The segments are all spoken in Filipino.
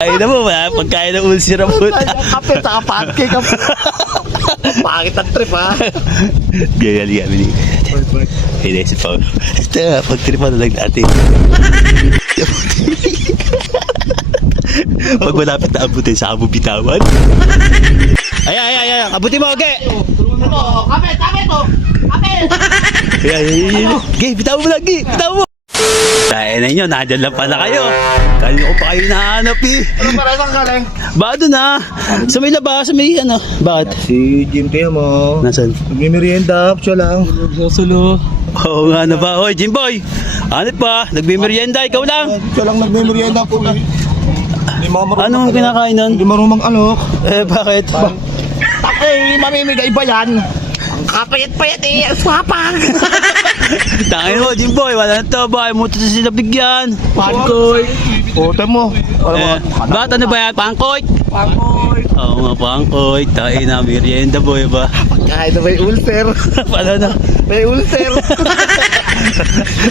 Ay na mo, pagkain ng ulcer ang puta. Kape, saka pancake. Pangit ang trip, ha? Ganyan, ganyan. Ay, naisip pa. Ito, pag-tripan na lang natin. Pag malapit na abutin sa amo bitawan. Ay, abutin mo, okay? Kape to! Kape! Ay. Okay, bitawan mo lagi, bitawan mo. Tayo na inyo, nandyan lang pala kayo. Kanina ko pa kayo nahanap eh. Ano para saan galing? Baka doon ah. Sa may labas, sa may ano. Bakit? Si Jim Teo mo. Nasaan? Nagmimerienda, siya lang. Susulo. Oo nga na ba? Hoy, Jimboy. Ano pa? Nagmimerienda, ikaw lang. Siya lang nagmimerienda po. Anong kinakain nun? Hindi marunong alok. Bakit? Eh, mamimigay ba yan? Ang kapayat-payat eh, swapang. Tangin mo, Jimboy. Wala na to. Bakit mo ito sila bigyan? Pankoy. Puta mo. Bakit ano ba yan? Pangkoy? Pankoy. Oo nga, pangkoy. Tayo na, merienda boy ba? Pagkain na may ulcer. Paano na? May ulcer.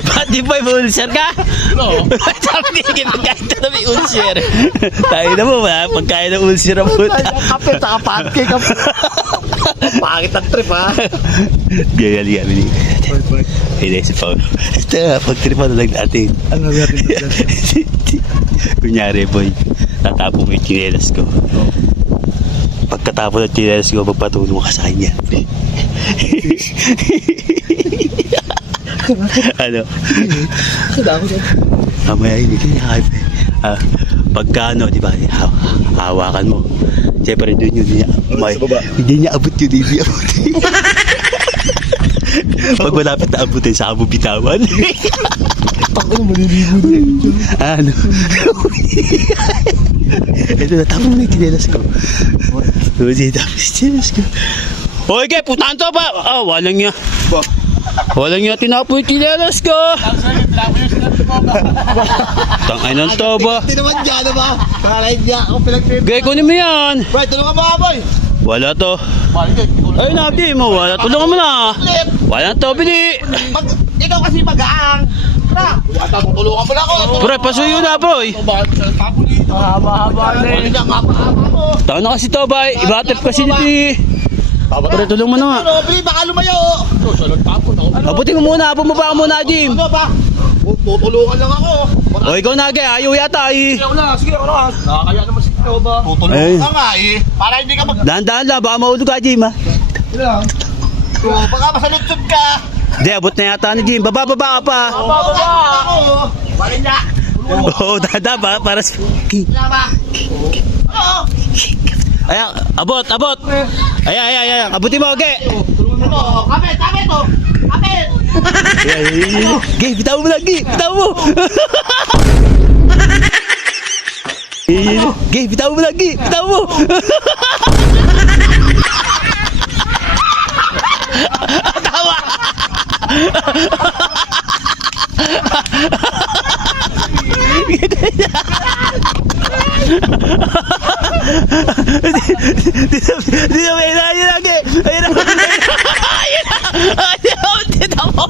Bakit Jimboy, may ulcer ka? No. Sabi niya, pagkain ka na may ulcer. Tayo na mo, pagkain ng ulcer ang puta. Kape, saka pancake. Pangit ang trip, ha? Ganyan, ganyan. Ay, naisip pa. Ito, pag-tripan na lang natin. Ano natin? Kunyari, boy, tatapo mo yung chinelas ko. Pagkatapos ng chinelas ko, magpatulong ka sa kanya. Ano? Kada ako dyan. Mamaya, hindi ka niya hype. Pagka ano, di ba, hawakan mo. Siyempre, doon yun, hindi niya abot yun, hindi abot. Pag malapit na abutin sa amo bitawan. Ako na maliligo din. Ano? Ito na, tapos mo na yung chinelas ko. Tapos yung chinelas ko. Hoy, ke, putaan to ba? Walang niya. Walang niya tinapo yung chinelas ko. Tangay ng to ba? Hindi naman dyan, ba? Kalay niya ako pinagpipin. Gay, kunin mo yan. Boy, tulungan mo, boy. Wala to. Ay, nabi mo. Wala. Tulungan mo na. Wala to, bili. Ikaw kasi magaang. Tara. Tutulungan mo na ako. Pre, pasuyo na, boy. Haba-haba na eh. Haba-haba mo. Taon na kasi to, bay. Ibatip kasi nito. Pre, tulungan mo na nga. Ano, Bili, baka lumayo. Abutin mo muna. Bumaba ka muna, Jim. Ano ba? Tutulungan lang ako. O, ikaw na, Ge. Ayaw yata, eh. Sige, wala. Nakakaya naman si Teo ba? Ay. Tutulungan ka nga eh. Para hindi ka mag... Dahan-dahan lang. Baka mahulog ka, Jim, ha? Baka masalutsod ka. Hindi, abot na yata ni Jim. Baba ka pa. Baba ako. Balin na. Oo, dada ba? Para sa... Wala ba? Oo. Ayan, abot. Ayan. Abutin mo, Ge. Ano? Kape to. Kape. Ge, bitaw mo lagi. Bitaw mo. Ge, bitaw mo lagi. Bitaw mo. Tawa. Dito may nanya lagi. Ayun na. Dito mo.